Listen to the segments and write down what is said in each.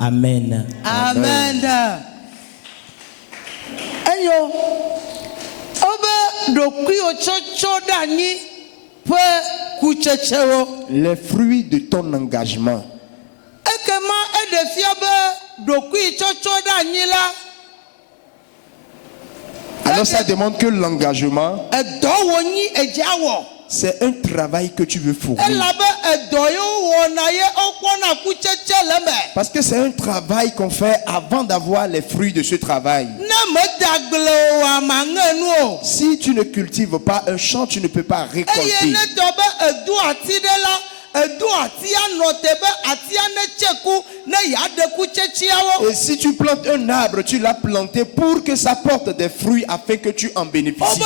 Amen. Amen. Ayo. Obe dokui ochocho dani pe kuchechero. Les fruits de ton engagement. Ekema edefia be dokui chocho dani la. Alors ça demande que l'engagement, c'est un travail que tu veux fournir. Parce que c'est un travail qu'on fait avant d'avoir les fruits de ce travail. Si tu ne cultives pas un champ, tu ne peux pas récolter. Et si tu plantes un arbre, tu l'as planté pour que ça porte des fruits afin que tu en bénéficies.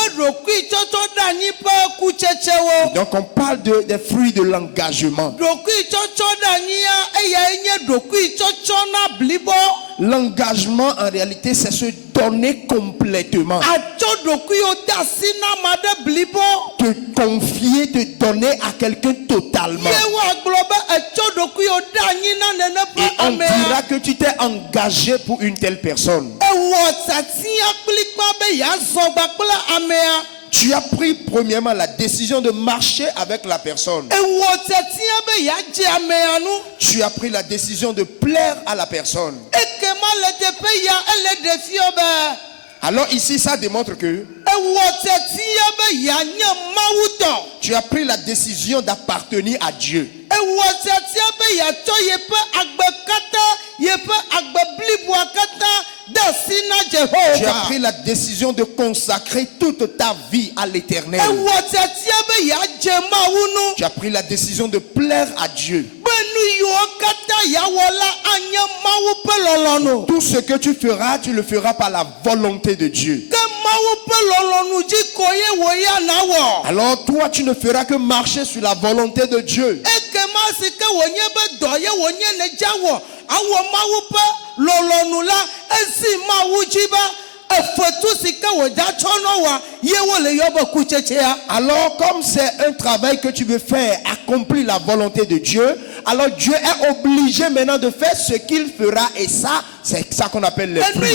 Donc on parle des fruits de l'engagement. L'engagement en réalité c'est se donner complètement. Te confier, te donner à quelqu'un totalement. Et on dira que tu t'es engagé pour une telle personne. Tu as pris premièrement la décision de marcher avec la personne. Tu as pris la décision de plaire à la personne. Alors ici, ça démontre que tu as pris la décision d'appartenir à Dieu. Tu as pris la décision de consacrer toute ta vie à l'Éternel. Tu as pris la décision de plaire à Dieu. Tout ce que tu feras, tu le feras par la volonté de Dieu. Alors toi, tu ne feras que marcher sur la volonté de Dieu. Alors comme c'est un travail que tu veux faire, accomplir la volonté de Dieu, alors Dieu est obligé maintenant de faire ce qu'il fera, et ça, c'est ça qu'on appelle les fruits.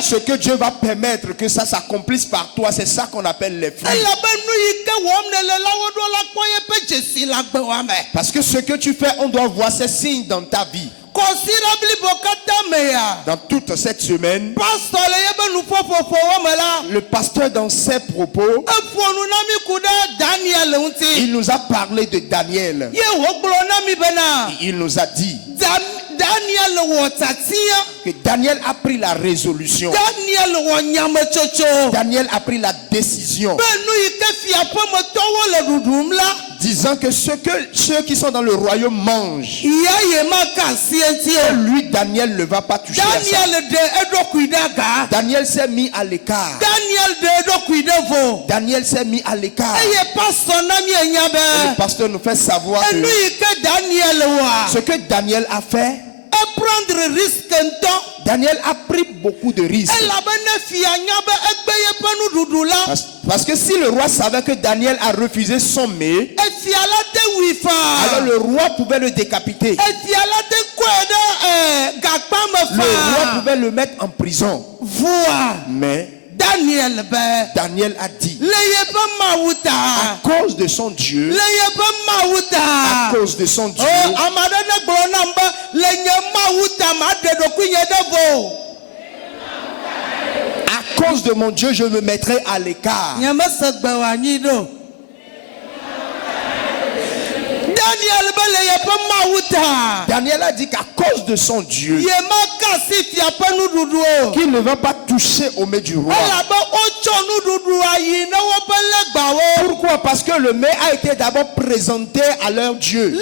Ce que Dieu va permettre que ça s'accomplisse par toi, c'est ça qu'on appelle les fruits. Parce que ce que tu fais, on doit voir ces signes dans ta vie. Dans toute cette semaine, le pasteur dans ses propos, il nous a parlé de Daniel. Il nous a dit que Daniel a pris la résolution. Daniel a pris la décision, disant que ceux qui sont dans le royaume mangent, lui Daniel ne va pas toucher à ça. Daniel s'est mis à l'écart. Daniel s'est mis à l'écart. Et le pasteur nous fait savoir que ce que Daniel a fait, prendre risque un temps. Daniel a pris beaucoup de risques. Parce que si le roi savait que Daniel a refusé son mets, alors le roi pouvait le décapiter. Le roi pouvait le mettre en prison. Mais Daniel a dit, à cause de son Dieu, à cause de son Dieu, à cause de mon Dieu, je me mettrai à l'écart. Daniel a dit qu'à cause de son Dieu, qu'il ne va pas toucher au mets du roi. Pourquoi? Parce que le mets a été d'abord présenté à leur Dieu.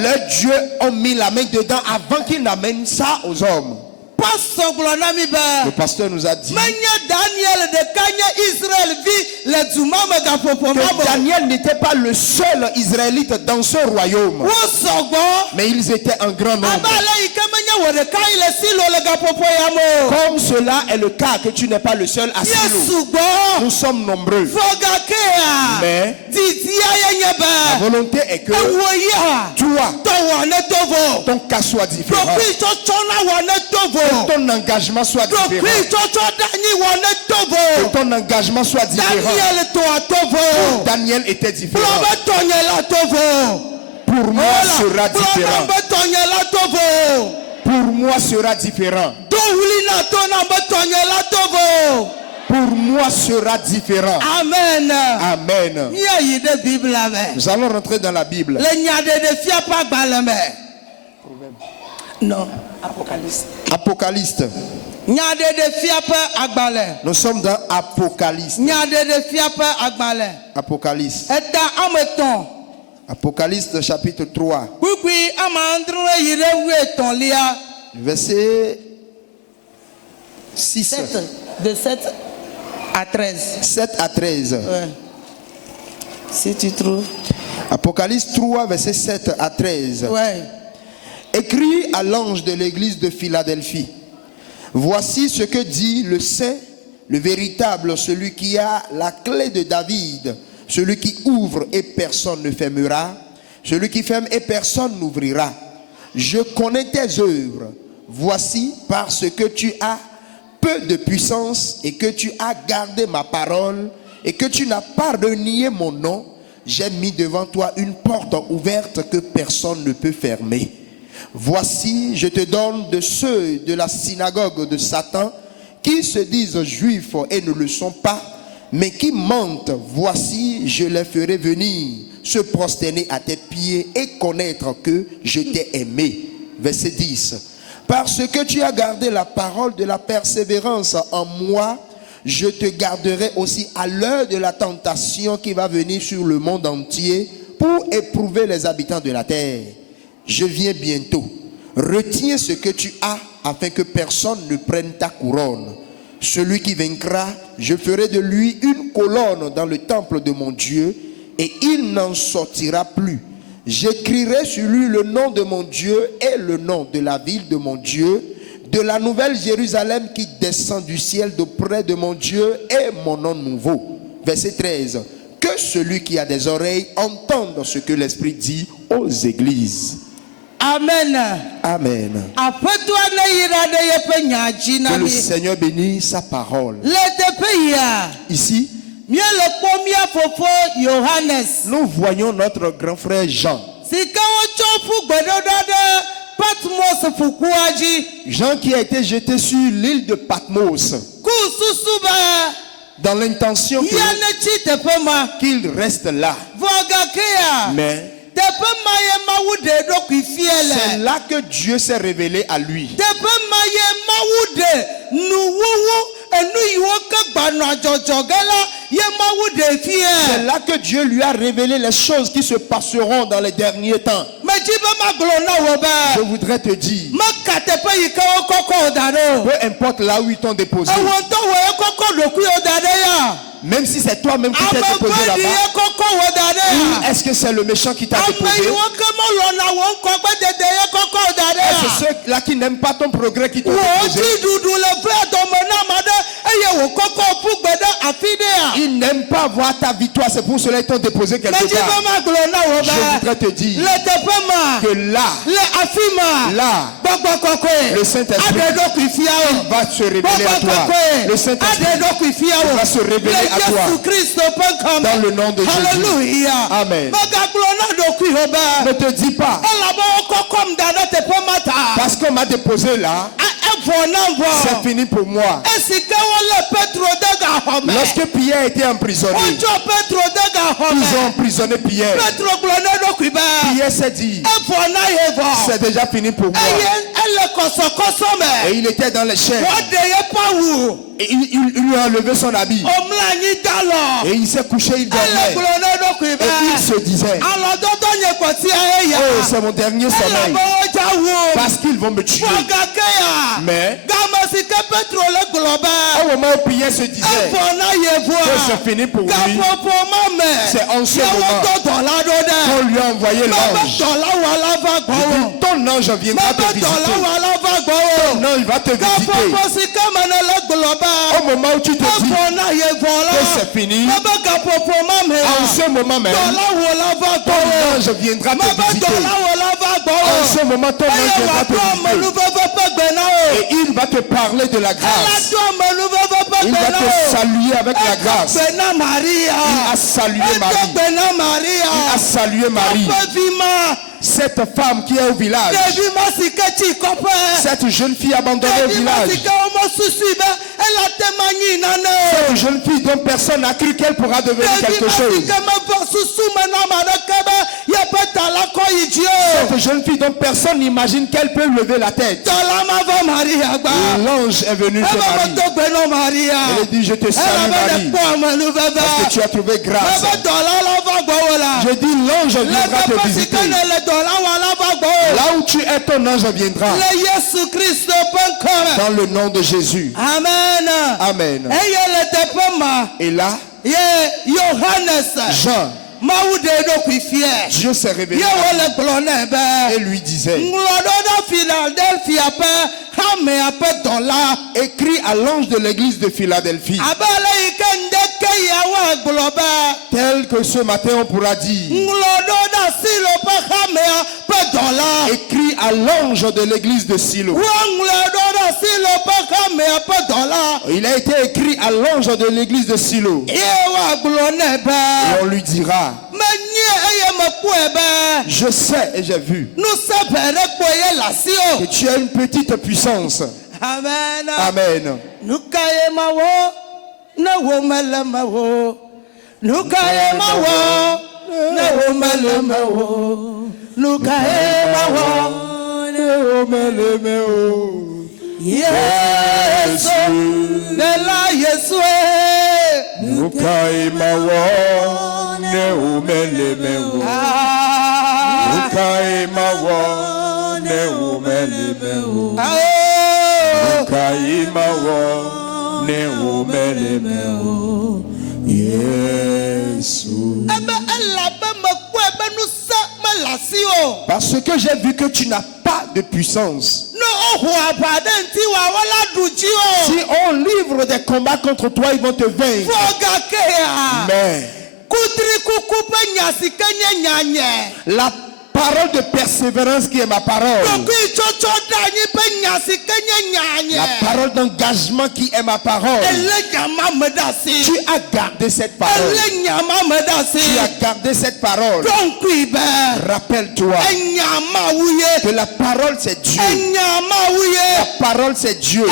Leurs dieux ont mis la main dedans avant qu'ils n'amènent ça aux hommes. Le pasteur nous a dit que Daniel n'était pas le seul Israélite dans ce royaume, mais ils étaient un grand nombre. Comme cela est le cas que tu n'es pas le seul à Silo. Nous sommes nombreux. Mais la volonté est que toi, ton cas soit différent. Que ton engagement soit différent. Que ton engagement soit différent. Daniel était différent. Pour moi sera différent. Pour moi sera différent. Pour moi sera différent. Amen. Amen. Nous allons rentrer dans la Bible. Non, Apocalypse. Apocalypse. Nous sommes dans Apocalypse. Apocalypse. Apocalypse chapitre 3. Verset 6. De 7 à 13. 7 à 13. Ouais. Si tu trouves. Apocalypse 3, verset 7 à 13. Ouais. Écrit à l'ange de l'église de Philadelphie. Voici ce que dit le saint, le véritable, celui qui a la clé de David, celui qui ouvre et personne ne fermera, celui qui ferme et personne n'ouvrira. Je connais tes œuvres. Voici parce que tu as peu de puissance et que tu as gardé ma parole et que tu n'as pas renié mon nom, j'ai mis devant toi une porte ouverte que personne ne peut fermer. Voici, je te donne de ceux de la synagogue de Satan qui se disent juifs et ne le sont pas, mais qui mentent. Voici, je les ferai venir se prosterner à tes pieds et connaître que je t'ai aimé. Verset 10. Parce que tu as gardé la parole de la persévérance en moi, je te garderai aussi à l'heure de la tentation qui va venir sur le monde entier pour éprouver les habitants de la terre. Je viens bientôt. Retiens ce que tu as afin que personne ne prenne ta couronne. Celui qui vaincra, je ferai de lui une colonne dans le temple de mon Dieu et il n'en sortira plus. J'écrirai sur lui le nom de mon Dieu et le nom de la ville de mon Dieu, de la nouvelle Jérusalem qui descend du ciel d'auprès de mon Dieu et mon nom nouveau. Verset 13. Que celui qui a des oreilles entende ce que l'Esprit dit aux églises. Amen. Amen. Que le Seigneur bénisse sa parole. Ici, nous voyons notre grand frère Jean. Jean qui a été jeté sur l'île de Patmos dans l'intention qu'il reste là. Mais c'est là que Dieu s'est révélé à lui. C'est là que Dieu lui a révélé les choses qui se passeront dans les derniers temps. Je voudrais te dire, peu importe là où ils t'ont déposé, même si c'est toi-même qui t'es déposé là-bas, ou est-ce que c'est le méchant qui t'a déposé? Est-ce que ceux-là qui n'aiment pas ton progrès qui t'ont déposé? Ils n'aiment pas voir ta victoire, c'est pour cela qu'ils t'ont déposé quelque part. Je voudrais te dire que là, le Saint-Esprit va se révéler à toi. Le Saint-Esprit va se révéler à toi. Dans le nom de Jésus. Amen. Ne te dis pas, parce qu'on m'a déposé là, c'est fini pour moi. Lorsque Pierre était emprisonné, ils ont emprisonné Pierre. Pierre s'est dit, c'est déjà fini pour moi. Et il était dans les chaînes. Et il lui a enlevé son habit. Et il s'est couché, il dormait. Et il se disait, oh, c'est mon dernier sommeil. Parce qu'ils vont me tuer. Mais au moment où Pierre se disait que c'est fini pour lui, c'est en ce moment qu'on lui a envoyé l'ange. Ton ange viendra te visiter. Ton ange va te visiter. Au moment où tu te dis que c'est fini, en ce moment même, ton ange viendra te visiter. En ce moment, ton ange viendra te visiter. Et il va te parler de la grâce. Il va te saluer avec la grâce. Il a salué Marie. Il a salué Marie. Cette femme qui est au village. Cette jeune fille abandonnée au village. Cette jeune fille dont personne n'a cru qu'elle pourra devenir quelque chose. Cette jeune fille dont personne n'imagine qu'elle peut lever la tête. L'ange est venu te Marie. Il dit, je te salue Marie, parce que tu as trouvé grâce. Je dis, l'ange viendra te visiter. Là où tu es, ton ange viendra. Dans le nom de Jésus. Amen. Amen. Et là, Jean, Dieu s'est révélé et lui disait, écrit à l'ange de l'église de Philadelphie, tel que ce matin on pourra dire, écrit à l'ange de l'église de Silo. Il a été écrit à l'ange de l'église de Silo. Et on lui dira, je sais et j'ai vu que tu as une petite puissance. Amen. Amen. Yes, parce que j'ai vu que tu n'as pas de puissance. Si on livre des combats contre toi, ils vont te vaincre. Mais la parole de persévérance qui est ma parole, la parole d'engagement qui est ma parole, tu as gardé cette parole. Tu as gardé cette parole. Rappelle-toi que la parole c'est Dieu. La parole c'est Dieu.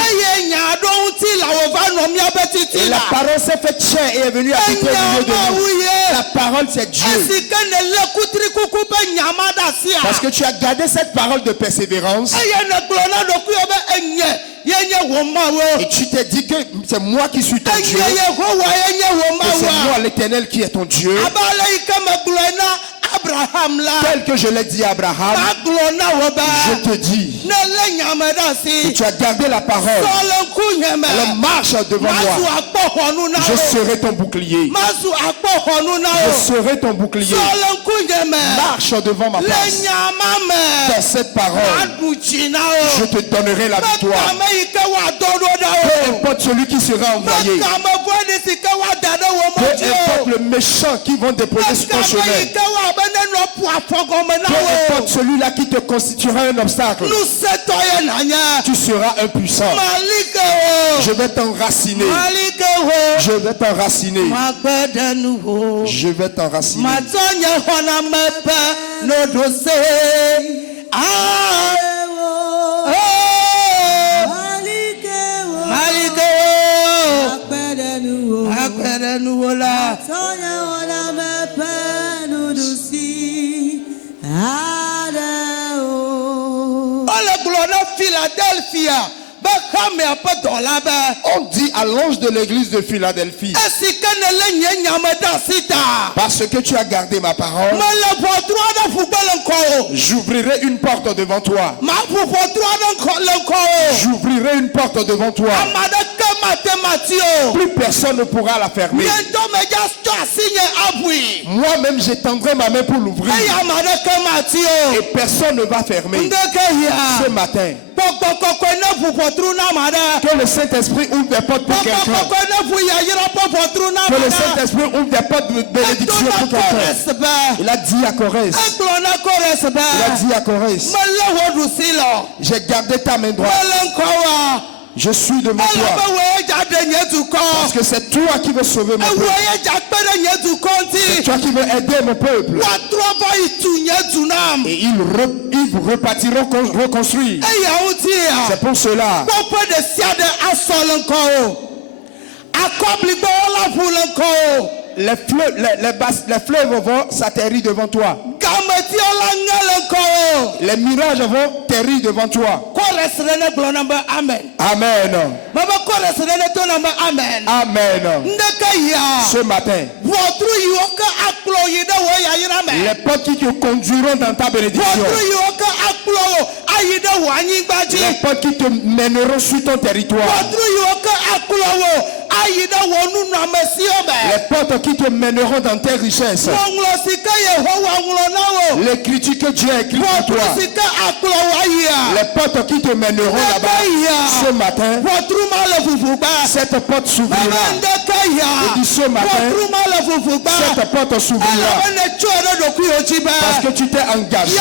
Et la parole s'est fait chair et est venue habiter au milieu de nous. La parole c'est Dieu. Parce que tu as gardé cette parole de persévérance. Et tu t'es dit que c'est moi qui suis ton Dieu. Et c'est moi l'Éternel qui est ton Dieu. Tel que je l'ai dit à Abraham, je te dis que tu as gardé la parole. Alors marche devant moi. Je serai ton bouclier. Je serai ton bouclier. Marche devant ma place. Dans cette parole, je te donnerai la victoire. Peu importe celui qui sera envoyé. Peu importe le méchant qui vont déposer sur ton chemin. Peu importe celui-là qui te constituera un obstacle. Tu seras impuissant. Je vais t'enraciner. Je vais t'enraciner. Je vais t'enraciner. Philadelphia, On dit à l'ange de l'église de Philadelphie, parce que tu as gardé ma parole, j'ouvrirai une porte devant toi. J'ouvrirai une porte devant toi. Plus personne ne pourra la fermer. Moi-même, j'étendrai ma main pour l'ouvrir. Et personne ne va fermer. Ce matin, que le Saint-Esprit ouvre des portes pour quelqu'un. Que le Saint-Esprit ouvre des portes de bénédiction pour quelqu'un. Il a dit à Corès. Il a dit à Corès, j'ai gardé ta main droite. Je suis devant toi. Parce que c'est toi qui veux sauver mon peuple. C'est toi qui veux aider mon peuple. Et ils repartiront reconstruire. C'est pour cela. Les fleuves vont s'atterrir devant toi. Les mirages vont terrir devant toi. Amen. Amen. Ce matin, les portes qui te conduiront dans ta bénédiction, les portes qui te mèneront sur ton territoire, les portes qui te mèneront dans tes richesses, l'écriture que Dieu a écrite pour toi, les portes qui te mèneront là-bas. Ce matin, cette porte s'ouvrira. Je dis ce matin, cette porte s'ouvrira. Parce que tu t'es engagé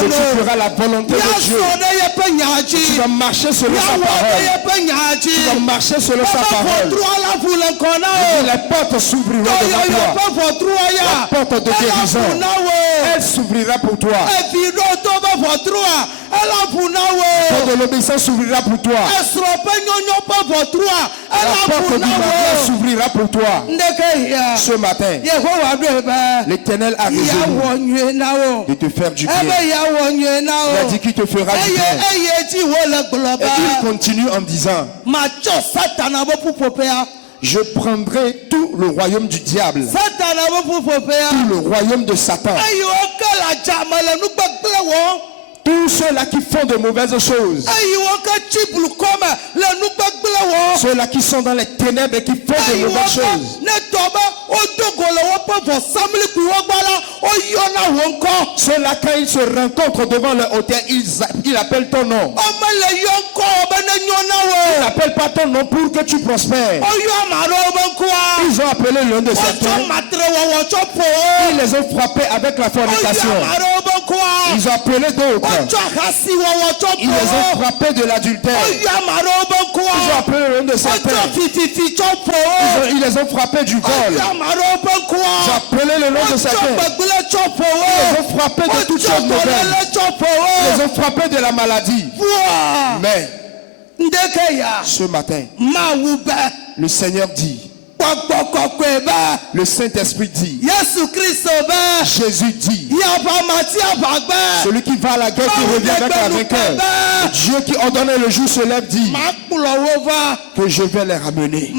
que tu feras la volonté de Dieu. Tu vas marcher selon sa parole. Tu vas marcher selon sa parole. Les portes s'ouvriront devant toi. La porte de guérison, elle s'ouvrira pour toi. La porte de l'obéissance s'ouvrira pour toi. La porte du mariage s'ouvrira pour toi. Ce matin, l'Éternel a résolu de te faire du bien. Il a dit qu'il te fera du bien. Et il continue en disant, je prendrai tout le royaume du diable, tout le royaume de Satan, tous ceux-là qui font de mauvaises choses, ceux-là qui sont dans les ténèbres et qui font de mauvaises choses, ceux-là quand ils se rencontrent devant leur hôtel, ils appellent ton nom. Ils n'appellent pas ton nom pour que tu prospères. Ils ont appelé l'un de certains. Ils les ont frappés avec la fornication. Ils ont appelé d'autres. Ils les ont frappés de l'adultère. Ils ont appelé l'un de certains. Ils les ont frappés du vol. Ils ont appelé le nom de certains. Ils les ont frappés de toutes choses mauvaises. Ils les ont frappés de la maladie. Mais ce matin, le Seigneur dit, le Saint-Esprit dit, Jésus dit, celui qui va à la guerre qui revient avec un vainqueur. Dieu qui ordonnait le jour se lève dit que je vais les ramener.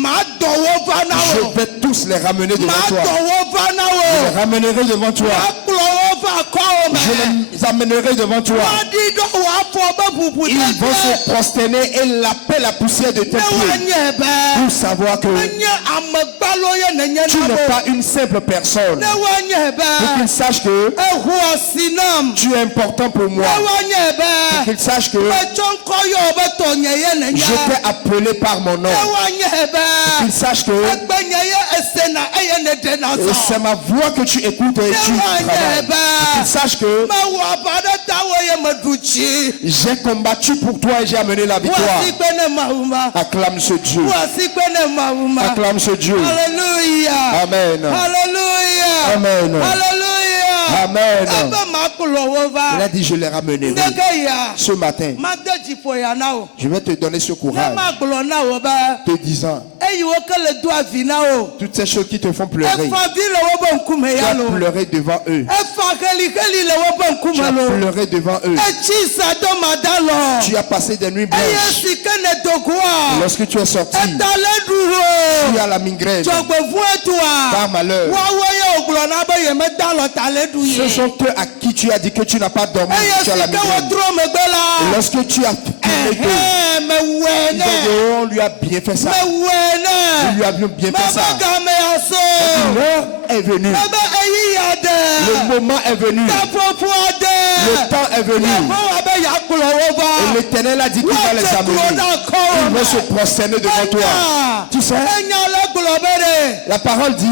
Je vais tous les ramener devant toi. Je les ramènerai devant toi. Je les amènerai devant toi. Ils vont se prosterner et laper la poussière de tes pieds pour savoir que tu n'es pas une simple personne. Pour qu'ils sachent que tu es important pour moi. Pour qu'ils sachent que je t'ai appelé par mon nom. Pour qu'ils sachent que c'est ma voix que tu écoutes et tu travailles. Pour qu'ils sachent que j'ai combattu pour toi et j'ai amené la victoire. Acclame ce Dieu. Acclame ce Dieu. Alléluia. Amen. Alléluia. Amen. Alléluia. Amen. Il a dit, je les ramènerai. Ce matin, je vais te donner ce courage. Te disant, toutes ces choses qui te font pleurer, tu as pleuré devant eux. Tu as pleuré devant eux. Tu as passé des nuits blanches. Lorsque tu es sorti, tu as la migraine. Par malheur. Ce sont eux à qui tu as dit que tu n'as pas dormi. Tu as la migraine. Et lorsque tu as aidé, on lui a bien fait ça. Nous lui avions bien fait ça. L'heure est venue. Le moment est venu. Le temps est venu. Et l'Éternel a dit qu'il va les amener. Ils vont se prosterner devant toi. Tu sais, la parole dit,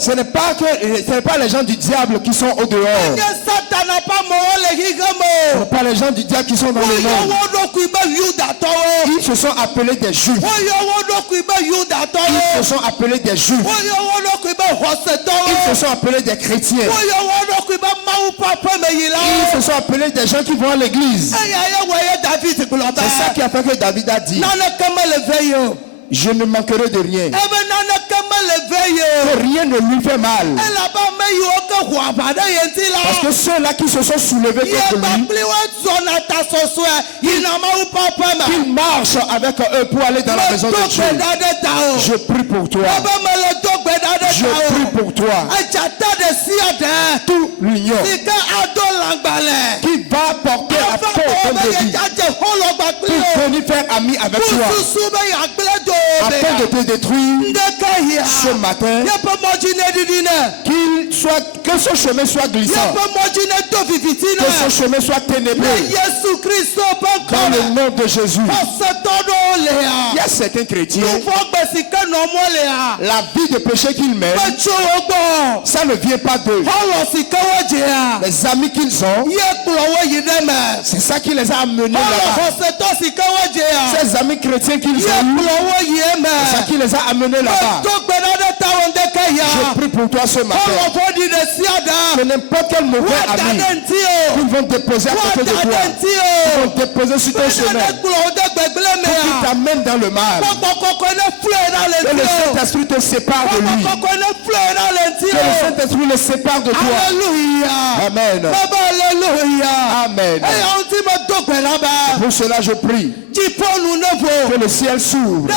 ce n'est pas les gens du diable qui sont au dehors. Ce n'est pas les gens du diable qui sont dans le monde. Ils se sont appelés des Juifs. Ils se sont appelés des Juifs. Ils se sont appelés des chrétiens. Ils se sont appelés des gens qui vont à l'église. C'est ça qui a fait que David a dit, je ne manquerai de rien. Que rien ne lui fait mal. Parce que ceux-là qui se sont soulevés contre lui, qu'ils marchent avec eux pour aller dans la maison de Dieu. Je prie pour toi. Je prie pour toi. Tout l'union qui va porter à ton vendredi pour venir faire ami avec toi, afin de te détruire ce matin, que son chemin soit glissant, que son chemin soit ténébreux, dans le nom de Jésus. Il y a certains chrétiens, la vie de péché qu'ils mènent, ça ne vient pas d'eux. Les amis qu'ils ont, c'est ça qui les a amenés là-bas. Ces amis chrétiens qu'ils ont, c'est ça qui les a amenés là-bas. Je prie pour toi ce matin, que n'importe quel mauvais ami qu'ils vont déposer à côté de toi, qu'ils vont déposer sur ton chemin, pour qu'ils t'amènent dans le mal, que le Saint-Esprit te sépare de lui, que le Saint-Esprit le sépare de toi. Amen. Amen. Pour cela je prie que le ciel s'ouvre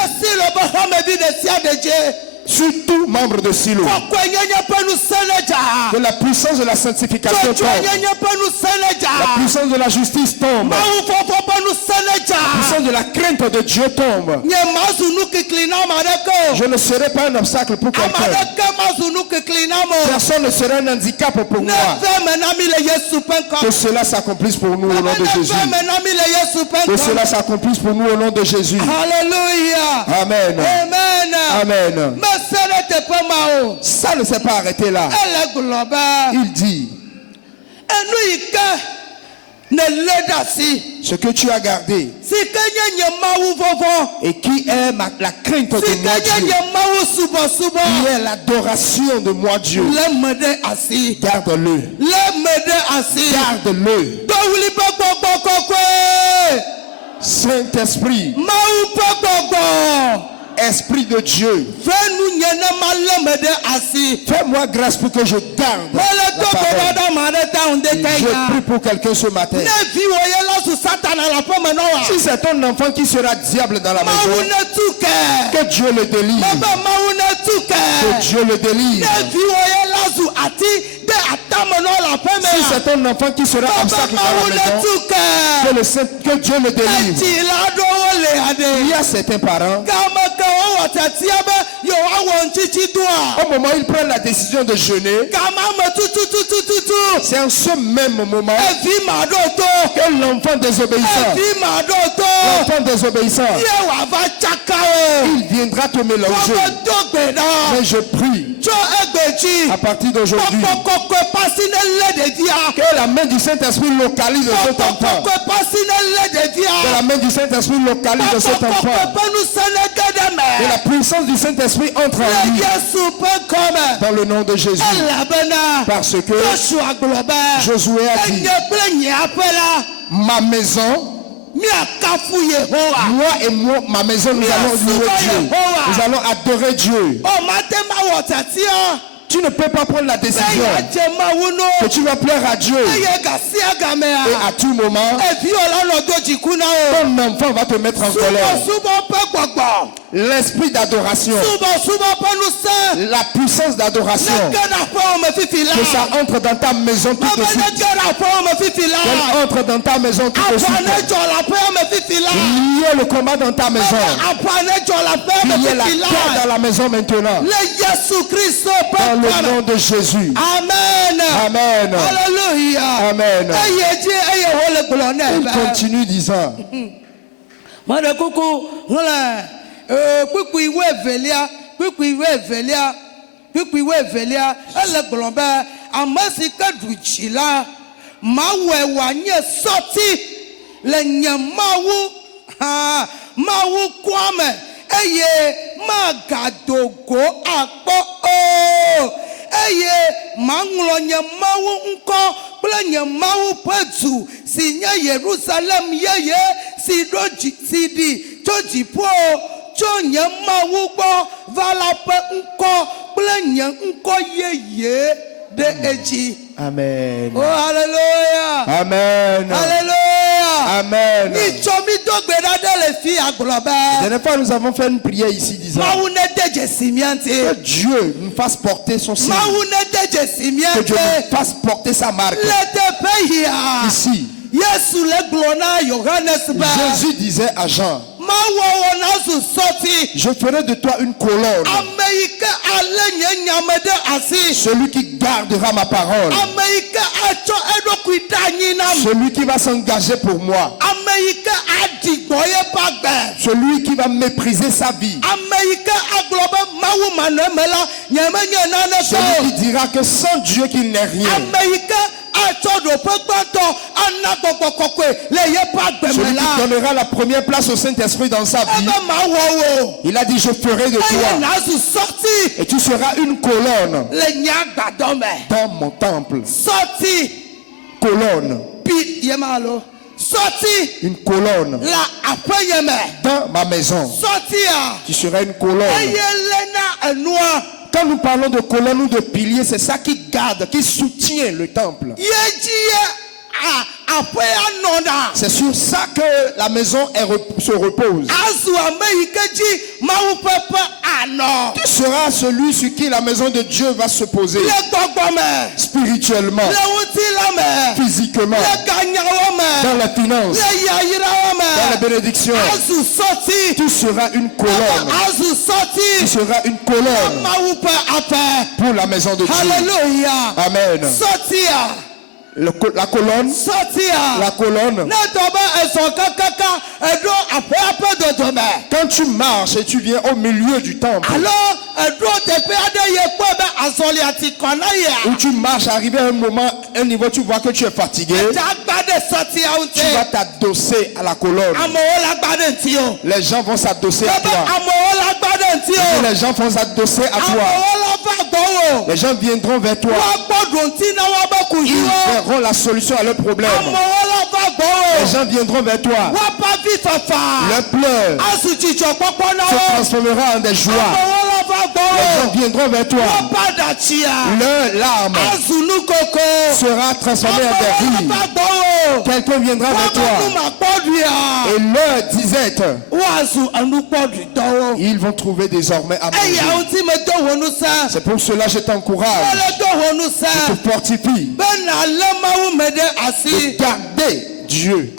sur tout membre de Silo, que la puissance de la sanctification tombe, la puissance de la justice tombe, la puissance de la crainte de Dieu tombe. Je ne serai pas un obstacle pour quelqu'un. Personne ne sera un handicap pour moi. Que cela s'accomplisse pour nous au nom de Jésus. Que cela s'accomplisse pour nous au nom de Jésus. Alléluia. Amen. Amen. Amen. Ça ne s'est pas arrêté là. Il dit, ce que tu as gardé et qui est la crainte de moi Dieu, qui est l'adoration de moi Dieu, garde-le. Garde-le. Saint-Esprit, Esprit de Dieu, fais-moi grâce pour que je garde la parole. Je prie pour quelqu'un ce matin. Si c'est ton enfant qui sera diable dans la maison, que Dieu le délivre. Que Dieu le délivre. Si c'est ton enfant qui sera obstacle dans la maison, que Dieu le délivre. Il y a certains parents, au moment où ils prennent la décision de jeûner, c'est en ce même moment que l'enfant désobéissant, il viendra te mélanger. Mais je prie À partir d'aujourd'hui, que la main du Saint-Esprit localise cet enfant. Que la main du Saint-Esprit localise cet enfant. Que la puissance du Saint-Esprit entre en lui. Dans le nom de Jésus. Parce que Josué a dit, ma maison, moi et moi, ma maison, nous allons louer Dieu. Nous allons adorer Dieu. Tu ne peux pas prendre la décision que tu vas plaire à Dieu et à tout moment ton enfant va te mettre en colère. L'esprit d'adoration, la puissance d'adoration, que ça entre dans ta maison tout de suite. Qu'elle entre dans ta maison tout de suite. Il y a le combat dans ta maison. Il y a la paix dans la maison maintenant. Dans le nom de Jésus. Amen. Amen. Alléluia. Amen. Il continue disant. Eye manglo nyamawu nko bla nyamawu petu si nya Jerusalem yeye si doji sidi toji po cho nyamawu bo vala pe nko bla nya nko yeye de eji. Amen. Oh hallelujah. Amen. Hallelujah. Amen. Ni chomi dogbe dade le fi agloba. La dernière fois nous avons fait une prière ici disant que Dieu nous fasse porter son signe. Que Dieu nous fasse porter sa marque. Ici. Jésus disait à Jean, je ferai de toi une colonne. Celui qui gardera ma parole. Celui qui va s'engager pour moi. Celui qui va mépriser sa vie. Celui qui dira que sans Dieu qu'il n'est rien. Celui qui donnera la première place au Saint-Esprit dans sa vie. Il a dit, je ferai de toi et tu seras une colonne dans mon temple. Colonne. Une colonne dans ma maison. Tu seras une colonne. Quand nous parlons de colonne ou de pilier, c'est ça qui garde, qui soutient le temple. C'est sur ça que la maison se repose. Tu seras celui sur qui la maison de Dieu va se poser. Spirituellement, physiquement, dans la finance, dans la bénédiction. Tu seras une colonne. Tu seras une colonne pour la maison de Dieu. Amen. La colonne. La colonne. Quand tu marches et tu viens au milieu du temple. Où tu marches, arrivé à un niveau, tu vois que tu es fatigué. Tu vas t'adosser à la colonne. Les gens vont s'adosser à toi. Les gens vont s'adosser à toi. Les gens viendront vers toi. Ils verront la solution à leurs problèmes. Les gens viendront vers toi. Leurs pleurs se transformera en des joies. Les gens viendront vers toi. Leurs larmes sera transformée en des rires. Quelqu'un viendra vers toi. Et leur disette, ils vont trouver désormais à manger. C'est pour cela que je t'encourage. Je te fortifie de garder Dieu.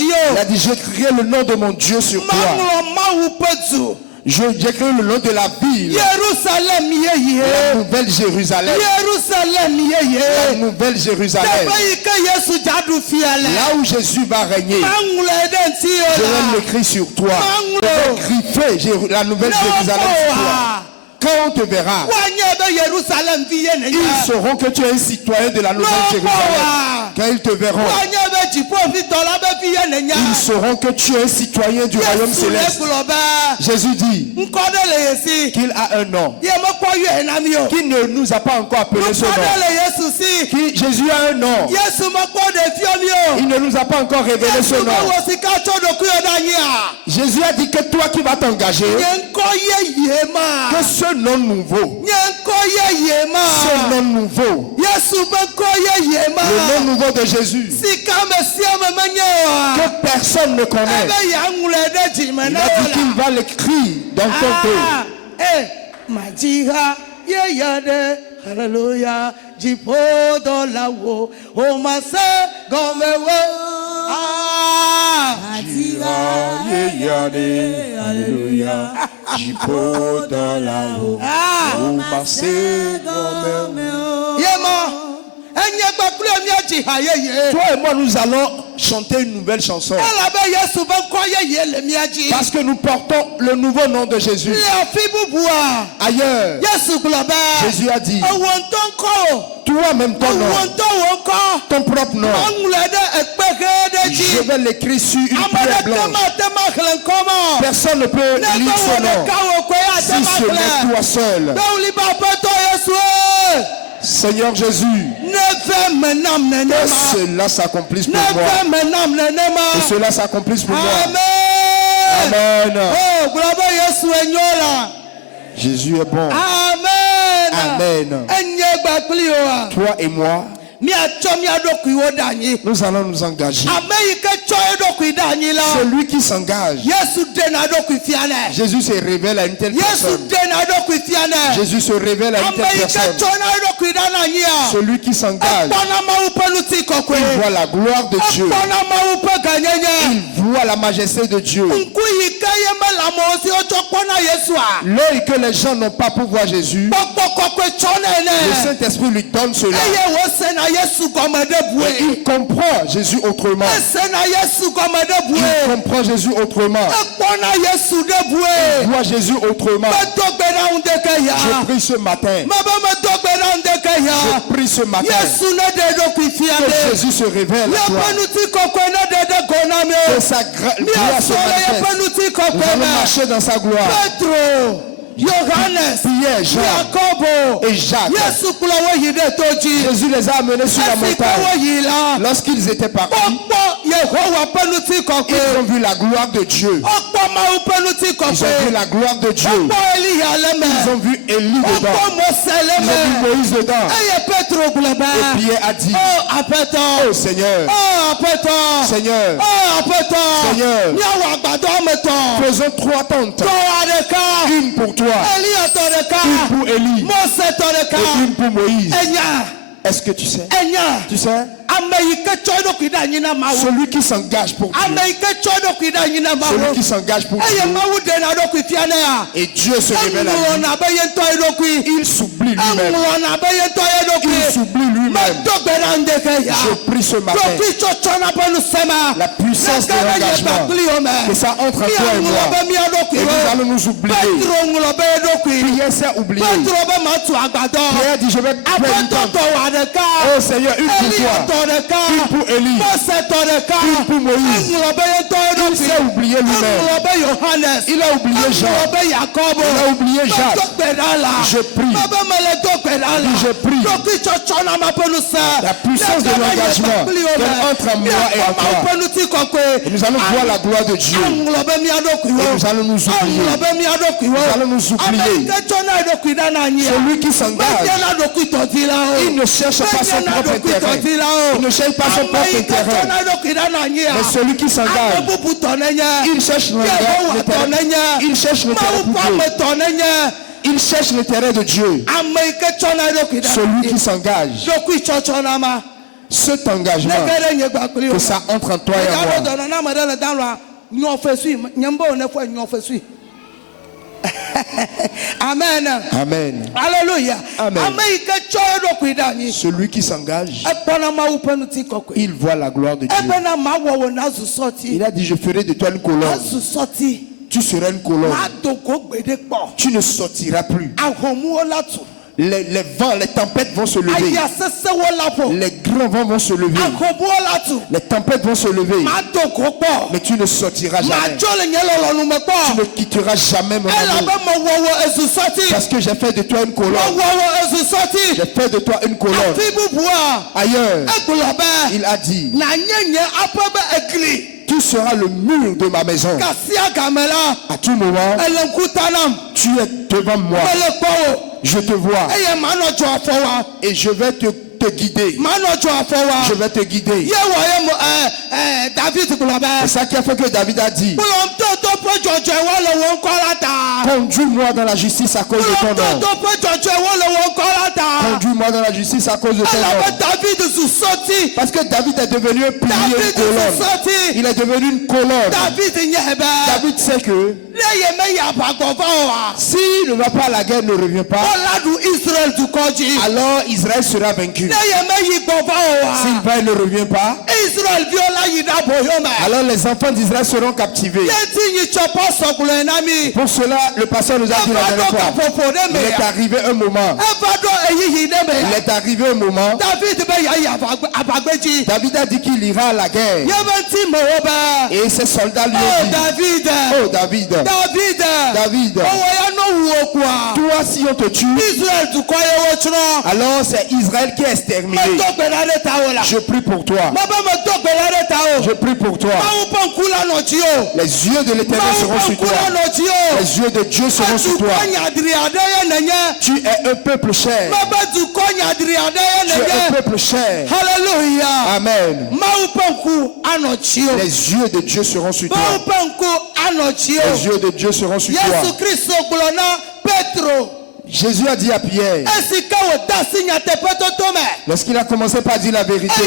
Il a dit, j'écrirai le nom de mon Dieu sur toi. J'écris le nom de la ville. La nouvelle Jérusalem. La nouvelle Jérusalem. Là où Jésus va régner. Je vais l'écrire sur toi. Je vais griffer la nouvelle Jérusalem sur toi. Quand on te verra, ils sauront que tu es un citoyen de la nouvelle Jérusalem. Quand ils te verront, ils sauront que tu es un citoyen du royaume céleste. Jésus dit qu'il a un nom, qu'il ne nous a pas encore appelé ce nom. Jésus a un nom, il ne nous a pas encore révélé ce nom. Jésus a dit que toi qui vas t'engager, que ce nom nouveau, ce nom nouveau, le nom nouveau de Jésus, que personne ne connaît, il a dit qu'il va l'écrire dans ton dos. Hallelujah, Jipodo oh mase gomewo. Hallelujah, Jipodo oh mase gomewo. Toi et moi, nous allons chanter une nouvelle chanson. Parce que nous portons le nouveau nom de Jésus. Ailleurs, Jésus a dit, toi-même ton nom, ton propre nom, je vais l'écrire sur une pierre blanche. Personne ne peut lire son nom si ce n'est toi seul. Seigneur Jésus, que cela s'accomplisse pour moi. Que cela s'accomplisse pour moi. Amen. Jésus est bon. Amen. Toi et moi, nous allons nous engager. Celui qui s'engage, Jésus se révèle à une telle personne. Jésus se révèle à une telle personne. Celui qui s'engage, il voit la gloire de Dieu. Il voit la majesté de Dieu. L'œil que les gens n'ont pas pour voir Jésus, le Saint-Esprit lui donne cela. Et il comprend Jésus autrement. Il comprend Jésus autrement. Il voit Jésus autrement. Je prie ce matin. Je prie ce matin que Jésus se révèle à toi. Que sa gloire se manifeste. Nous allons marcher dans sa gloire. Johannes, Pierre, Jean et Jacques. Jésus les a amenés sur la montagne. Lorsqu'ils étaient partis, ils ont vu la gloire de Dieu. Ils ont vu la gloire de Dieu. Ils ont vu Élie dedans. Ils ont vu Moïse dedans. Et Pierre a dit, oh Seigneur, Seigneur, Seigneur, faisons 3 tentes. Une pour toi, une pour Élie et une pour Moïse. Est-ce que tu sais? Tu sais? Celui qui s'engage pour Dieu. Celui qui s'engage pour Dieu. Et Dieu se révèle à lui. Il s'oublie lui-même. Il s'oublie lui-même. Je prie ce matin. La puissance de l'engagement. Que ça entre en toi et moi. Et nous allons nous oublier. Pierre s'est oublié. Pierre dit, je vais faire une tente. Oh Seigneur, une pour toi. Une pour Élie, une pour Moïse. Il s'est oublié lui-même. Il a oublié Jean. Il a oublié Jacques. Je prie. Je prie. La puissance de l'engagement qu'elle entre en moi et en toi. Et nous allons voir la gloire de Dieu. Et nous allons nous oublier. Nous allons nous oublier. Celui qui s'engage, il ne cherche pas son propre intérêt. Il ne cherche pas son propre intérêt. Mais celui qui s'engage, il cherche l'intérêt. Il cherche l'intérêt pour Dieu. Il cherche l'intérêt de Dieu. Celui qui s'engage, cet engagement, que ça entre en toi et moi. Amen. Amen. Alléluia. Amen. Celui qui s'engage, il voit la gloire de Dieu. Il a dit, je ferai de toi une colonne. tu seras une colonne. Tu ne sortiras plus. Les vents, les tempêtes vont se lever. Les grands vents vont se lever. Les tempêtes vont se lever. Mais tu ne sortiras jamais. Tu ne quitteras jamais mon amour. Parce que j'ai fait de toi une colonne. J'ai fait de toi une colonne. Ailleurs, il a dit, tu seras le mur de ma maison. À tout moment, tu es devant moi. Je te vois. Et je vais te guider. Je vais te guider. C'est ça qui a fait que David a dit, conduis-moi dans la justice à cause de ton nom. Conduis-moi dans la justice à cause de ton nom. Parce que David est devenu un pilier, une colonne. Il est devenu une colonne. David sait que s'il ne va pas à la guerre, ne revient pas, alors Israël sera vaincu. S'il va et ne revient pas, alors les enfants d'Israël seront captivés. Pour cela, le pasteur nous a dit la dernière fois, il est arrivé un moment. Il est arrivé un moment. David a dit qu'il ira à la guerre. Et ses soldats lui ont dit, oh David, toi si on te tue, alors c'est Israël qui est exterminé. Je prie pour toi. Je prie pour toi. Les yeux de l'Éternel seront sur toi. Les yeux de Dieu seront sur toi. Tu es un peuple cher. Tu es un peuple cher. Alléluia. Amen. Les yeux de Dieu seront sur toi. Les yeux de Dieu seront sur toi. Jésus a dit à Pierre, lorsqu'il a commencé par dire la vérité,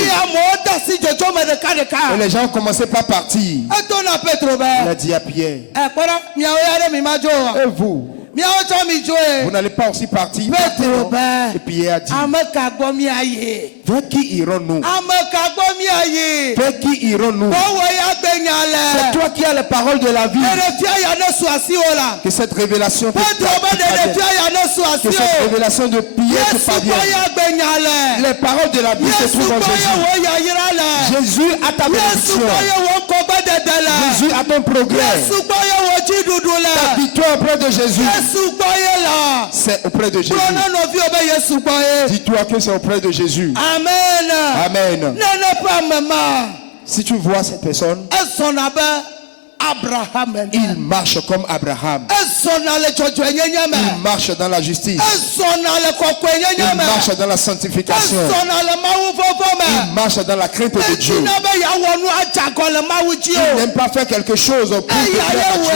et les gens ont commencé par partir, il a dit à Pierre, et vous n'allez pas aussi partir? Et Pierre a dit, vers qui irons-nous? Vers qui irons-nous? C'est toi qui as les paroles de la vie. Que cette révélation te que cette révélation de Pierre te parvienne. Les paroles de la vie se trouvent en Jésus. Jésus a ta bénédiction. Jésus a ton progrès. Ta victoire auprès de Jésus. C'est auprès de Jésus. Dis-toi que c'est auprès de Jésus. Amen. Amen. Si tu vois cette personne, il marche comme Abraham. Il marche dans la justice. Il marche dans la sanctification. Il marche dans la crainte de Dieu. Il n'aime pas faire quelque chose pour plaire à Dieu.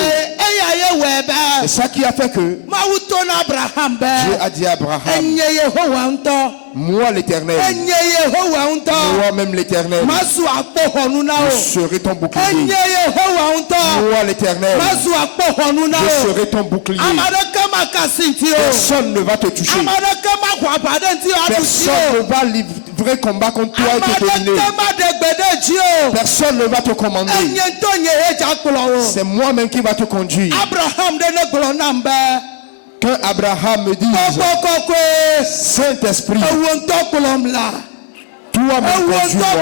C'est ça qui a fait que Dieu a dit à Abraham, moi l'Éternel, moi-même l'Éternel, je serai ton bouclier. Moi l'Éternel, je serai ton bouclier. Personne ne va te toucher. Personne ne va livrer combat contre toi et te dominer. Personne ne va te commander. C'est moi-même qui va te conduire. Quand Abraham me dit, Saint-Esprit, toi-même conduis-moi.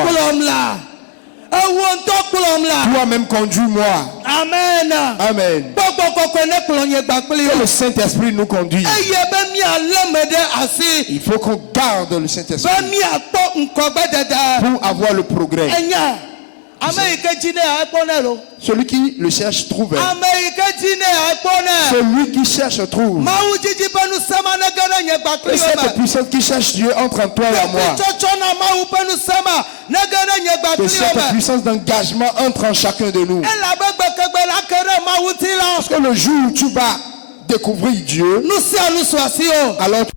Toi-même conduis-moi. Amen. Amen. Que le Saint-Esprit nous conduise. Il faut qu'on garde le Saint-Esprit pour avoir le progrès. Celui qui le cherche trouve. Celui qui cherche trouve. Et cette puissance qui cherche Dieu entre en toi et en moi. Et cette puissance d'engagement entre en chacun de nous. Parce que le jour où tu vas découvrir Dieu, alors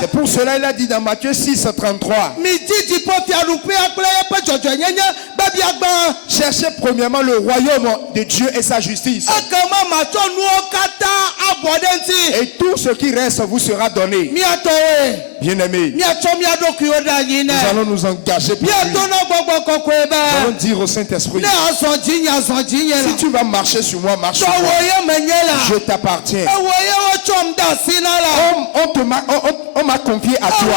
c'est pour cela il a dit dans Matthieu 6, 33. Cherchez premièrement le royaume de Dieu et sa justice. Et tout ce qui reste vous sera donné. Bien-aimés, nous allons nous engager pour lui. Nous allons dire au Saint-Esprit, si tu vas marcher sur moi, marche sur moi. Je t'appartiens. On m'a confié à toi.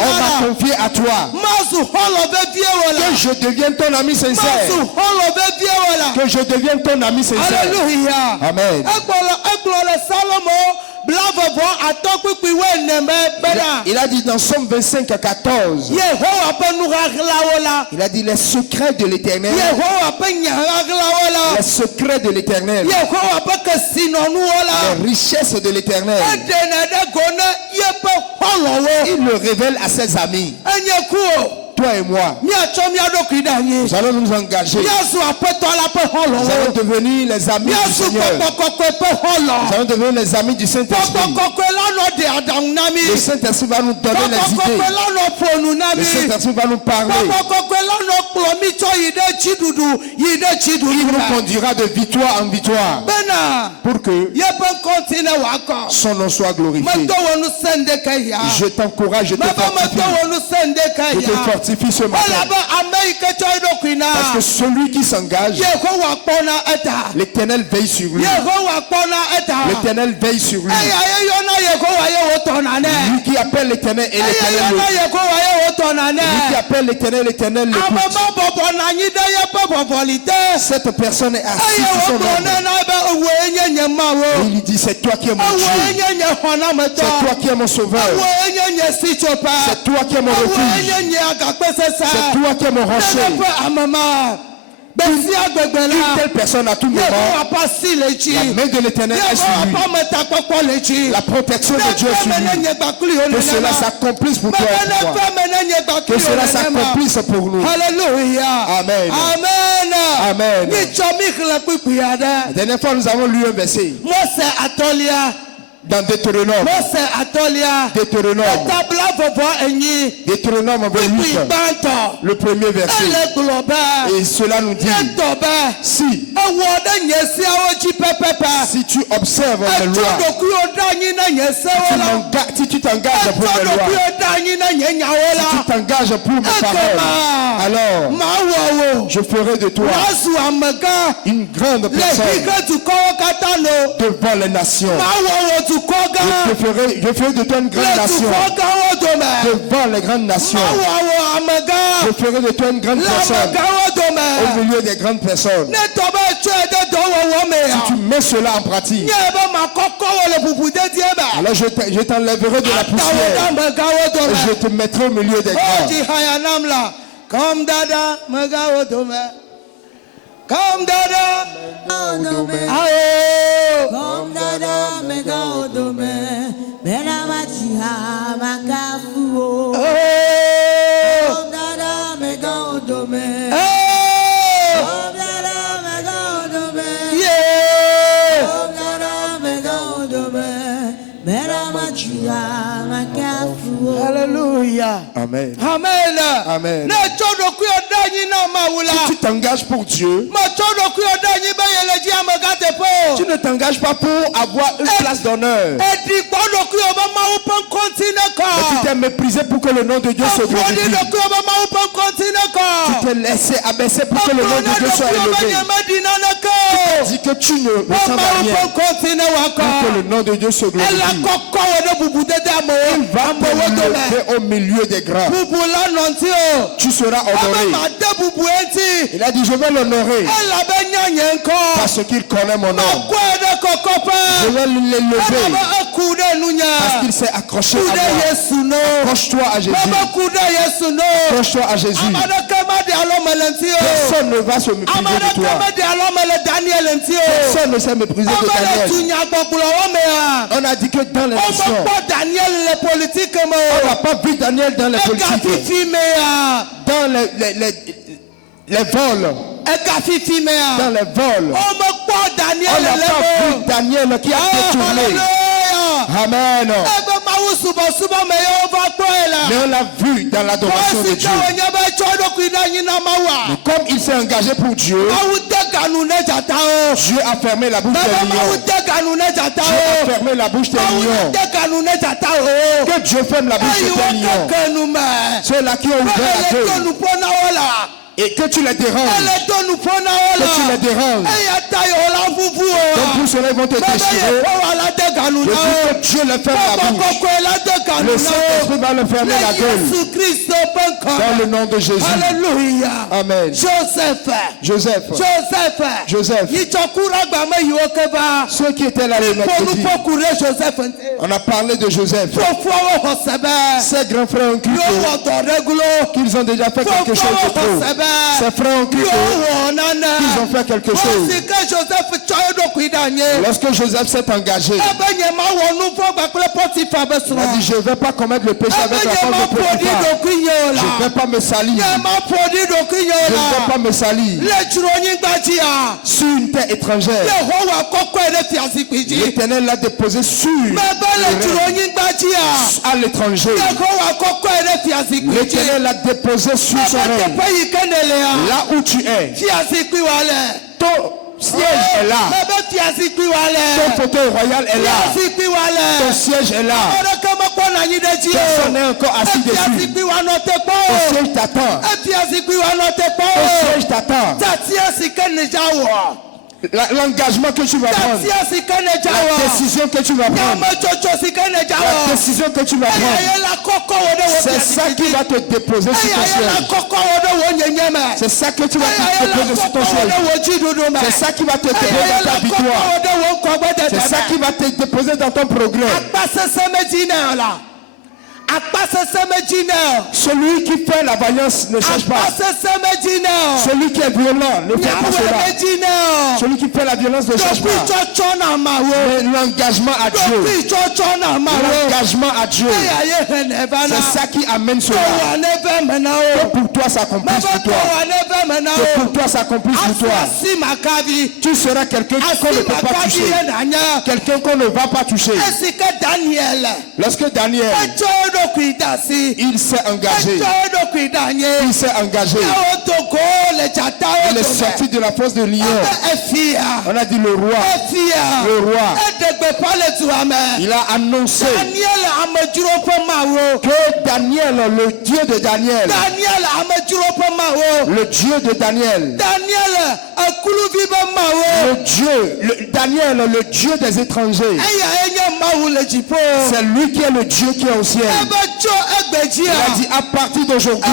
On m'a confié à toi. Que je devienne ton ami sincère. Que je devienne ton ami sincère. Alléluia. Amen. Il a dit dans Somme 25 à 14. Il a dit les secrets de l'Éternel. Les secrets de l'Éternel. Les richesses de l'Éternel. Il le révèle à ses amis. Toi et moi, nous allons nous engager. Nous allons devenir les amis du Seigneur. Nous allons devenir les amis du Saint-Esprit. Le Saint-Esprit va nous donner les idées. Le Saint-Esprit va nous parler. Il nous conduira de victoire en victoire pour que son nom soit glorifié. Je t'encourage, je te fortifie ce matin. Parce que celui qui s'engage, l'Éternel veille sur lui. L'Éternel veille sur lui. Lui qui appelle l'Éternel et l'Éternel lui qui appelle l'Éternel, l'Éternel l'écoute. Cette personne est assise sur son ombre. Et il dit, c'est toi qui es mon Dieu. C'est toi qui es mon sauveur. C'est toi qui es mon refuge. C'est toi qui es mon rocher. Une telle personne à tout moment, la main de l'Éternel est sur lui. La protection de Dieu est sur lui. Que cela s'accomplisse pour toi et pour moi. Que cela s'accomplisse pour nous. Alléluia. Amen. Amen. Amen. La dernière fois, nous avons lu un verset. Dans Deutéronome. Deutéronome 28. Le premier verset. Et cela nous dit, si tu observes mes lois, si tu t'engages pour mes lois, si tu t'engages pour mes paroles, alors je ferai de toi une grande personne devant les nations. Je ferai de toi une grande nation devant les grandes nations. Je ferai de toi une grande personne au milieu des grandes personnes. Si tu mets cela en pratique, alors je t'enlèverai de la poussière et je te mettrai au milieu des grands. Comme dada, Come dada, come dada, mega odome, bena machiha makafu. Come dada, mega odome. Come dada, mega odome. Yeah. Come dada, mega odome, bena machiha makafu. Hallelujah. Amen. Amen. Amen. Si tu t'engages pour Dieu, tu ne t'engages pas pour avoir une place d'honneur. Mais tu t'es méprisé pour que le nom de Dieu se glorifie. Tu t'es laissé abaisser pour que le nom de Dieu soit élevé. Tu dis que tu ne ressembles à rien pour que le nom de Dieu se glorifie. Il va te lever au milieu des grands. Tu seras honoré. Il a dit, je vais l'honorer parce qu'il connaît mon nom. Je vais l'élever parce qu'il s'est accroché à moi. Accroche-toi à Jésus. Accroche-toi à Jésus. Personne ne va se mépriser de toi. Personne ne s'est méprisé de Daniel. On a dit que dans les nations, on n'a pas vu Daniel dans les politiques, dans les vols. Dans les vols. On n'a pas vu Daniel qui a détourné. Amen. Mais on l'a vu dans l'adoration de Dieu. Mais comme il s'est engagé pour Dieu, Dieu a fermé la bouche des lions. Dieu a fermé la bouche des lions. Que Dieu ferme la bouche des lions. Ceux-là qui ont ouvert la gueule. Et que tu les déranges. Que tu les déranges. Donc pour cela ils vont te déchirer. Je dis que Dieu leur ferme la bouche. Le Saint-Esprit va leur fermer la gueule. Dans le nom de Jésus. Alléluia. Amen. Joseph. Ceux qui étaient là le mercredi. On a parlé de Joseph. Ses grands frères ont cru qu'ils ont déjà fait quelque chose de trop. Ses frères ont cru qu'ils ont fait quelque chose. Lorsque Joseph s'est engagé, il a dit, je ne vais pas commettre le péché avec la femme de Potiphar. Je ne vais pas me salir. Je ne vais pas me salir. Sur une terre étrangère, l'Éternel l'a déposé sur à l'étranger. L'Éternel l'a déposé sur son règne. Là où tu es, ton siège est là. Ton fauteuil royal est là. Ton siège est là. Personne n'est encore assis dessus. Ton siège t'attend. Ton siège t'attend. L'engagement que tu vas prendre, la décision que tu vas prendre, la décision que tu vas prendre, c'est ça qui va te déposer sur ton siège. C'est ça que tu vas te déposer sur ton siège. C'est ça qui va te déposer dans ta victoire. C'est ça qui va te déposer dans ton progrès. Celui qui fait la vaillance ne cherche pas. Celui qui est violent ne fait pas cela. Celui qui fait la violence ne cherche pas. Mais l'engagement à Dieu. L'engagement à Dieu. C'est ça qui amène cela. Que pour toi ça accomplisse pour toi. Que pour toi ça accomplisse pour toi. Tu seras quelqu'un qu'on ne peut pas toucher. Quelqu'un qu'on ne va pas toucher. Lorsque Daniel, il s'est engagé. Il s'est engagé. Il est sorti de la fosse de lion. On a dit le roi. Le roi. Il a annoncé que Daniel, le Dieu de Daniel, le Dieu de Daniel, Daniel, le Dieu des étrangers, c'est lui qui est le Dieu qui est au ciel. Il a dit à partir d'aujourd'hui,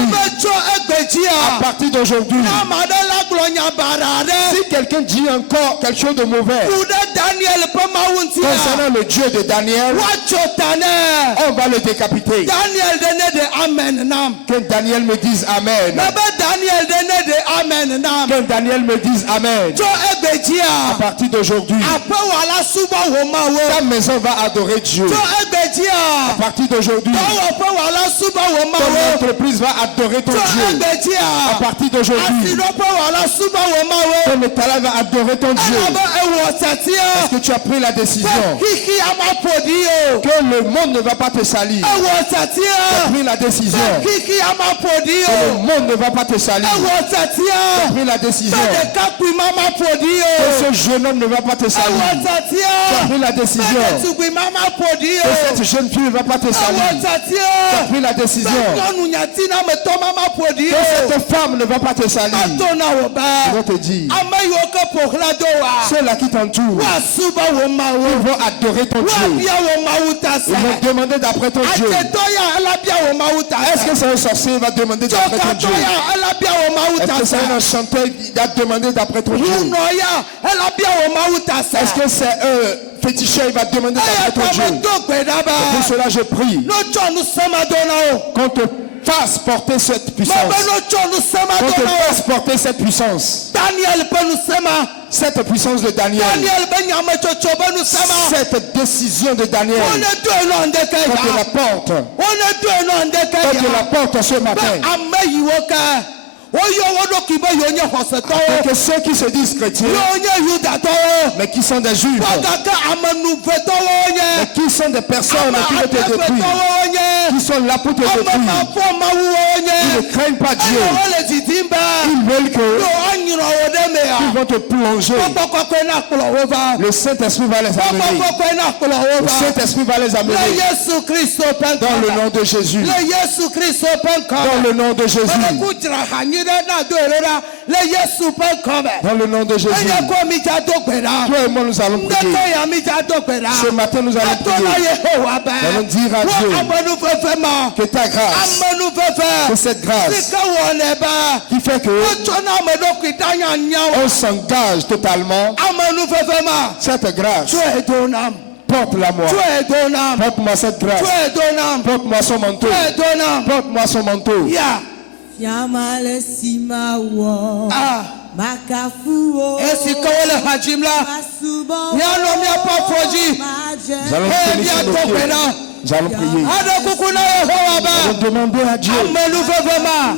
si quelqu'un dit encore quelque chose de mauvais concernant le Dieu de Daniel, on va le décapiter. Que Daniel me dise Amen. Que Daniel me dise Amen. À partir d'aujourd'hui, ta maison va adorer Dieu. À partir d'aujourd'hui, ton entreprise va adorer ton Dieu. À partir d'aujourd'hui, ton étalage va adorer ton Dieu. Est-ce que tu as pris la décision que le monde ne va pas te salir? Tu as pris la décision que le monde ne va pas te salir. Tu as pris la décision que ce jeune homme ne va pas te salir. Tu as pris la décision que cette jeune fille ne va pas te salir. Tu as pris la décision que cette femme ne va pas te salir. Je vais te dire, ceux-là qui t'entourent, ils vont adorer ton Dieu. Ils vont demander d'après ton Dieu. Est-ce que c'est un sorcier qui va demander d'après ton Dieu? Est-ce que c'est un chanteur qui va demander d'après ton Dieu? Est-ce que c'est un féticheur qui va demander d'après ton Dieu? Pour cela je prie qu'on te fasse porter cette puissance. Qu'on te fasse porter cette puissance. Cette puissance de Daniel. Cette décision de Daniel. Qu'on te la porte. Qu'on te la porte ce matin. Afin que ceux qui se disent chrétiens, mais qui sont des juifs, mais qui sont des personnes qui veulent te détruire, qui sont là pour te détruire, ils ne craignent pas Dieu, Ils veulent que ils vont te plonger. Le Saint-Esprit va les amener. Le Saint-Esprit va les amener. Dans le nom de Jésus. Dans le nom de Jésus. Dans le nom de Jésus. Toi et moi nous allons prier. Ce matin nous allons prier. Nous allons dire à Dieu que ta grâce, que cette grâce qui fait que on s'engage totalement. Cette grâce, porte-la moi. Porte-moi cette grâce. Porte-moi son manteau. Porte-moi son manteau. Makafuo. Nous allons prier. Nous allons demander à Dieu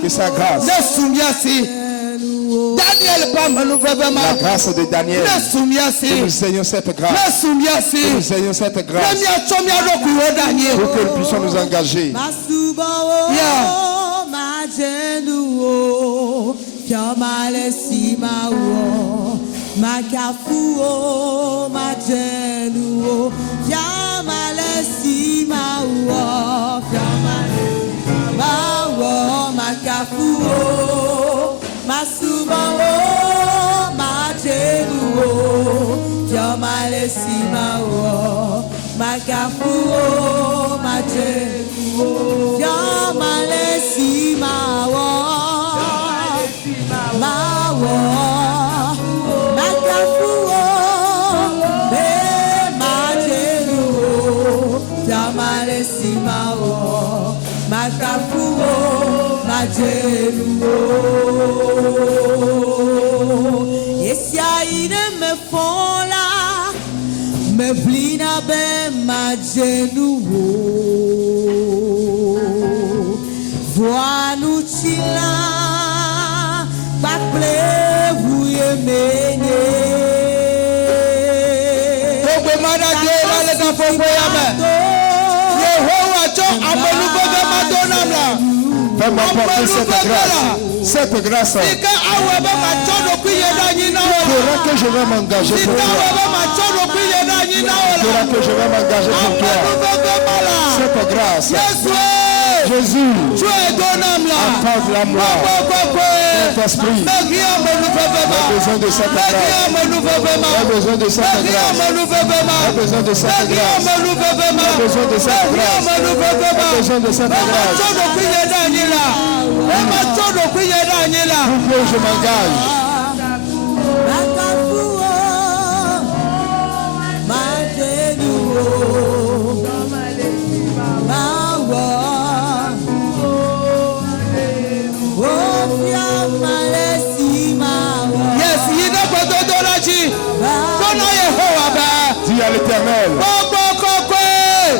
que sa grâce, la grâce de Daniel, que nous ayons cette grâce, que nous ayons cette grâce, pour que nous puissions nous engager. Makafuo majenuo yamalesi mawo mawo makafuo masumawo majenuo yamalesi mawo makafuo majenuo yamalesi mawo mawo Yesiaine me fola me blina be majenuo voanu chila bakple vuye mene Ogbe mada de la le ka fofo ya me Yehowa cho amonu boga madonamla Fais-moi porter cette grâce. Cette grâce fera que je vais m'engager pour toi. Fera que je vais m'engager pour toi. Cette grâce. Jésus, accorde-la moi. Saint-Esprit, j'ai besoin de cette grâce. J'ai besoin de cette grâce. J'ai besoin de cette grâce. J'ai besoin de cette grâce. J'ai besoin de cette grâce. Pour que je m'engage. Dis à l'Éternel,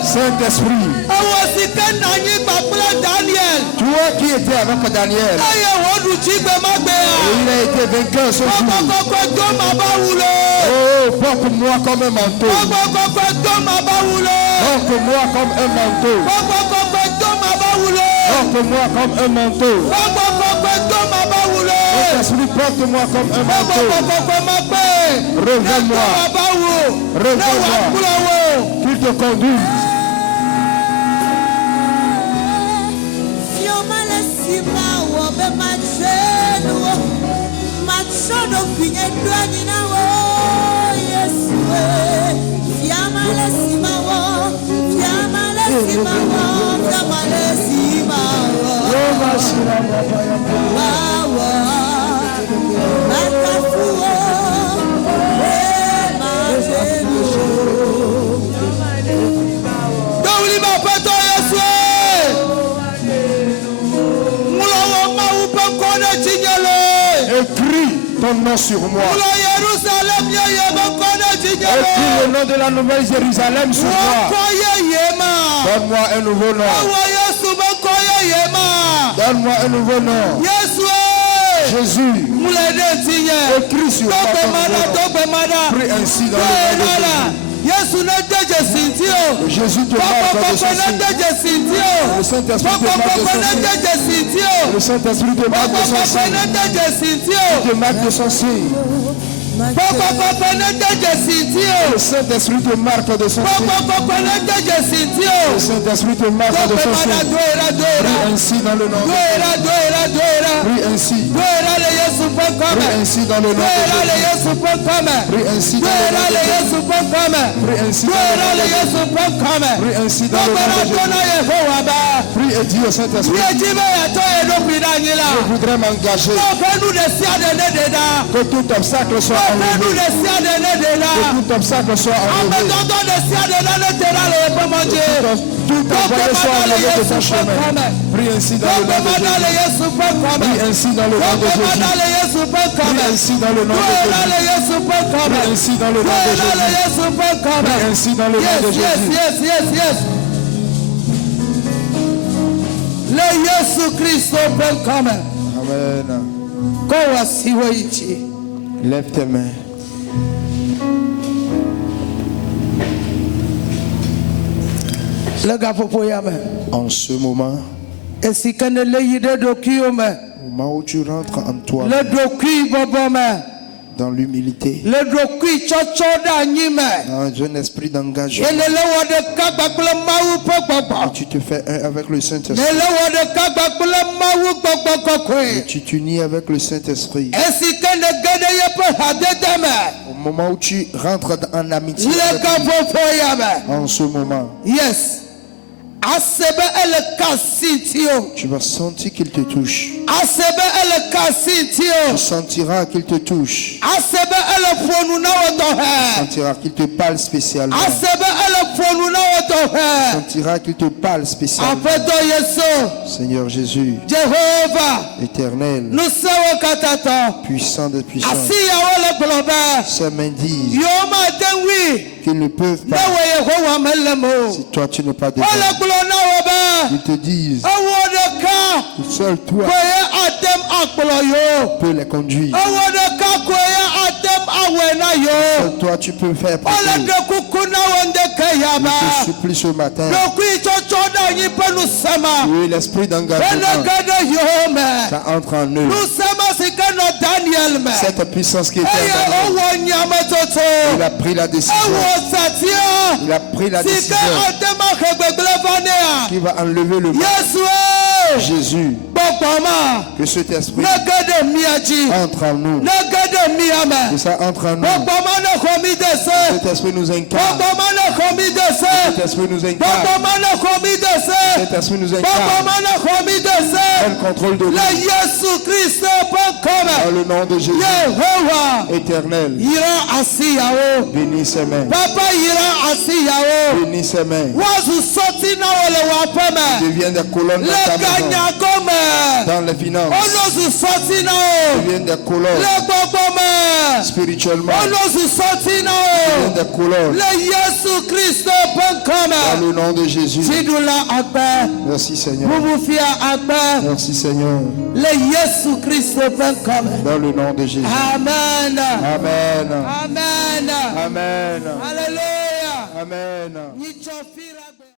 Saint-Esprit, toi qui étais avec Daniel, et il a été vainqueur ce jour. Oh, porte-moi comme un manteau. Porte-moi comme un manteau. Porte-moi comme un manteau. Saint-Esprit, porte-moi comme un manteau. Reviens-moi. Reviens-moi. Qu'il te conduise. Écris ton nom sur moi. Écris le nom de la nouvelle Jérusalem sur moi. Donne-moi un nouveau nom. Donne-moi un nouveau nom. Jésus, écris sur moi ton nouveau nom. Prie ainsi dans le nom de Jésus te parle de ceci. Le Saint-Esprit te parle de ceci. Le Saint-Esprit te marque de son signe. Te marque de son signe. Le Saint-Esprit te marque de son signe. Le Saint-Esprit te marque de son signe. Prie ainsi dans le nom de Jésus. Prie ainsi. Prie ainsi dans le nom de Jésus. Prie ainsi dans le nom de Jésus. Prie ainsi dans le nom de Jésus. Prie ainsi dans le nom de Jésus. Prie et dis au Saint-Esprit. Je voudrais m'engager. Que tout obstacle soit enlevé. Que tout obstacle soit enlevé. Tout envoyé soit enlevé de ton chemin. Prie ainsi dans le nom de Jésus. Prie ainsi dans le nom de Jésus. Prie ainsi dans le nom de Jésus. Prie ainsi dans le nom de Jésus. Prie ainsi dans le nom de Jésus. Le Yesu Christo ben come. Amen. Go wasiwe ichi. Lève tes mains. Le gapopo yame. En ce moment, Esikane le yide dokiyo me. au moment où tu rentres en toi, Le doki bobo me. dans l'humilité, Le doki chocho da nyime. dans un esprit d'engagement, Ele le wode kagbakule mawu pokpokpo. tu te fais un avec le Saint-Esprit. Ele wode kagbakule mawu pokpokokwe. Tu t'unis avec le Saint-Esprit. Esikane gede yepe hadedeme. Au moment où tu rentres en amitié Le avec lui, gapopo yame. en ce moment, Yes. Asebe ele kasitio. tu vas sentir qu'il te touche. Asebe ele Tu kasitio. sentiras qu'il te touche. Asebe ele fonu na Tu wotohe. sentiras qu'il te parle spécialement. Asebe ele fonu na Tu wotohe. sentiras qu'il te parle spécialement. Apeto Yesu. Seigneur Jésus, Jehovah. éternel, Nusewo katata. puissant de puissance, Asiya wole globe. ces mains disent Yoma denwi. qu'ils ne peuvent pas Newe Yehowa melemo. si toi tu n'es pas dedans. Wole glo na wobe. Ils te disent Awodeka. seul toi Koye adem akpolo yo. peux les conduire. Awodeka koye adem awena yo. Seul toi tu peux faire Ole partie. de kukuna wondeke Je yaba. te supplie ce matin. Lokui chochoda nyipenu sama. Oui, l'esprit d'engagement, Enegede yome. ça entre en eux. Nusema sikeno Daniel me. Cette puissance qui est en Eye Daniel, owo nyame toto. il a pris la décision. Ewo satia. Il a pris la Sike décision adema kegbegle vanea. qui va enlever le mal. Yesu e. Jésus, Bokoma. que cet esprit Negede miaji. entre en nous. Negede miame. Que ça entre en nous. Bokoma ne komi dese. Cet esprit nous incarne. Bokoma ne komi dese. Cet esprit nous incarne. Bokoma ne komi dese. Cet esprit nous incarne. Bokoma ne komi dese. Prends le contrôle de nous. Le Yesu Christ Dans bokoma. le nom de Jésus, Yehowa. éternel, Yira asiyawo. bénis ses mains. Papa yira asiyawo. Bénis ses mains. Wazu soti na wole wapeme. Devient des colonnes dans Le ta maison. ganyagome. Dans les finances. Onozu soti na o. Devient des colonnes Le gbogbo. spirituellement. Onozu soti na Devient o. des colonnes. Le Yesu Christ Dans bokoma. le nom de Jésus. Sidula agbe. Merci Seigneur. Bubufia agbe. Merci Seigneur. Le Yesu Christ bokoma. Dans le nom de Jésus. Amen. Amen. Amen. Amen. Hallelujah. Amen. Nichofira.